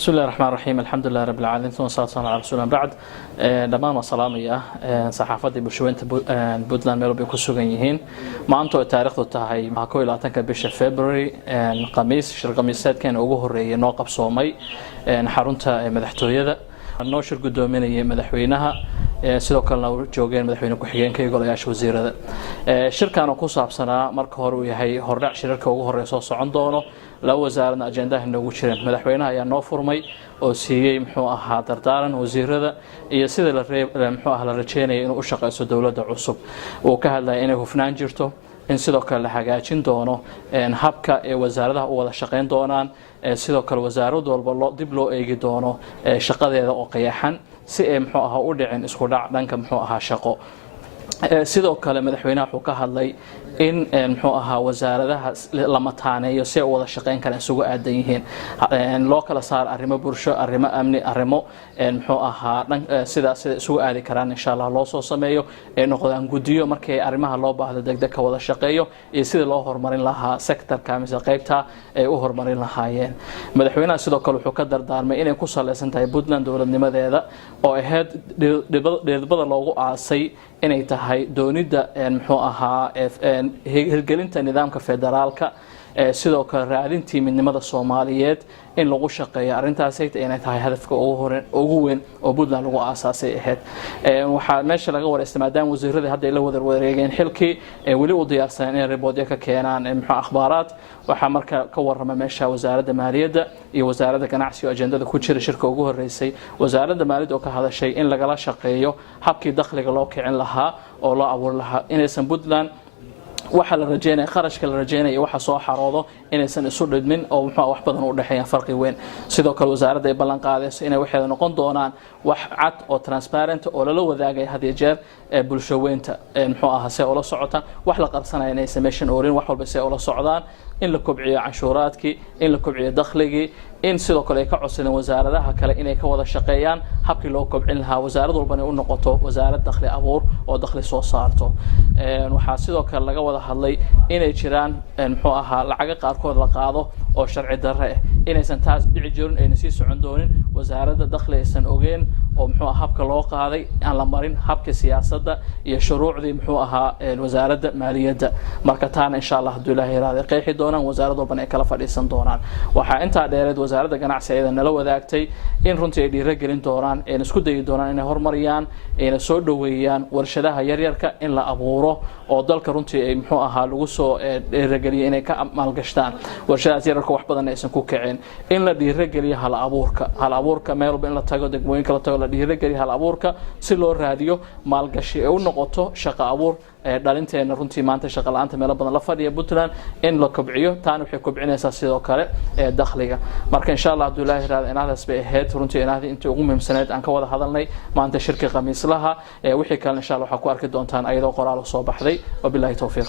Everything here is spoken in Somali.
بسم الله الرحمن الرحيم الحمد لله رب العالمين ثم صلاة على رسول الله بعد دمان وسلامية صحافة بشوينت بودلاند ميلو بيكون سجنيهين ما أنتوا تاريخ تاعي مع كل عتنك بيش فبراير القميص شر قميصات كان أوجه الرئي ناقب صومي حرونتا مدحتوية الناشر قدوميني مدحوينها sidoo kalena joogeen madaxweyne ku-xigeenka iyo golayaasha wasiirada shirkan oo ku saabsanaa marka hore uu yahay hordhac shirarka ugu horeeya soo socon doono la wasaaradda ajendaha inoogu jireen madaxweynaha ayaa noo furmay oo siiyay muxuu ahaa dardaaran wasiirada iyo sida la rajeenayay inuu u shaqeyso dawladda cusub uu ka hadlayay inay hufnaan jirto in sidoo kale la hagaajin doono habka ee wasaaradaha u wada shaqeyn doonaan sidoo kale wasaarad walba dib loo eegi doono shaqadeeda oo qayaxan si ay muxuu ahaa u dhicin isku dhac dhanka muxuu ahaa shaqo sidoo kale madaxweynaha wuxuu ka hadlay in muxuu ahaa wasaaradaha lama taaneeyo si ay wada shaqeyn karaan isugu aadan yihiin loo kala saar arrimo bulsho arrimo amni arrimo muxuu ahaa sida isugu aadi karaan insha Allah loo soo sameeyo ee noqdaan gudiyo markii arrimaha loo baahdo degdeg ka wada shaqeeyo iyo sida loo horumarin lahaa sectorka mise qaybta ay u horumarin lahaayeen madaxweynaha sidoo kale wuxuu ka dardaarmay inay ku saleysan tahay Puntland dawladnimadeeda oo ahayd dheedbada loogu aasay inay tahay doonida muxuu ahaa hirgelinta nidaamka federaalka sidoo kale raadintii midnimada Soomaaliyeed in lagu shaqeeyo arintaas ay tahay hadafka ugu weyn oo Puntland lagu aasaasay ahayd waxa meesha laga wareystay maadaama wasiirada hadda ay la wada wareegeen xilkii wali u diyaarsan in riboodyo ka keenaan muxuu akhbaaraad waxa marka ka warrama meesha wasaaradda maaliyadda iyo wasaaradda ganacsiga oo ajendada ku jira shirka ugu horeysay wasaaradda maaliyadda oo ka hadashay in laga shaqeeyo habkii dakhliga loo kicin lahaa oo loo abuur lahaa inaysan Puntland waxa la rajeynay qarashka la rajeynay waxa soo xaroodo inaysan isu dhidmin oo wax badan u dhaxeeyaan farqi weyn sidoo kale wasaaradda ay ballan qaadayso inay waxay noqon doonaan wax cad oo transparent oo la wadaagay hadii jeer bulsho weynta muxuu ahaa si ula socota wax la qarsanay inay sameeyaan oorin wax walba si ula socdaan in la kobciyo canshuuraadkii in la kobciyo dakhligii in sidoo kale ka codsadeen wasaaradaha kale inay ka wada shaqeeyaan habkii loo kobcin lahaa wasaarad walbana u noqoto wasaarad dakhli abuur oo dakhli soo saarto waxa sidoo kale laga wada hadlay inay jiraan muxuu ahaa lacag qaarkood la qaado oo sharci darro ah inaysan taas dhici jirin ayna sii socon doonin wasaaradda dakhli aysan ogeen oo muxuu ahaa habka loo qaaday aan la marin habka siyaasadda iyo shuruucdii muxuu ahaa wasaaradda maaliyadda marka taana insha Allah haduu Ilaahay raadi qeexi doonaan wasaarad walbana ay kala fadhiisan doonaan waxa inta dheereed wasaaradda ganacsiga ay nala wadaagtay in runtii ay dhiirigelin doonaan in isku dayi doonaan inay horumariyaan in soo dhaweeyaan warshadaha yaryarka in la abuuro oo dalka runtii ay muxuu ahaa lagu soo dhiirigeliyo inay ka maalgashtaan warshadaha yaryarka wax badan aysan ku kicin in la dhiirigeliyo hal abuurka meel walba in la tago degmooyinka la tago la dhiirigeliyo hal abuurka si loo raadiyo maalgashi ee u noqoto shaqo abuur dhalinteena runtii maanta shaqo la'aanta meel badan la fadhiya Puntland in la kobciyo taan waxay kobcinaysaa sidoo kale dakhliga marka insha Allah haduu Ilaahay raad inaadaas bay ahayd runtii inaad inta ugu muhiimsanayd aan ka wada hadalnay maanta shirka khamiislaha wixii kale insha Allah waxa ku arki doontaan ayadoo qoraal soo baxday wabillahi tawfiiq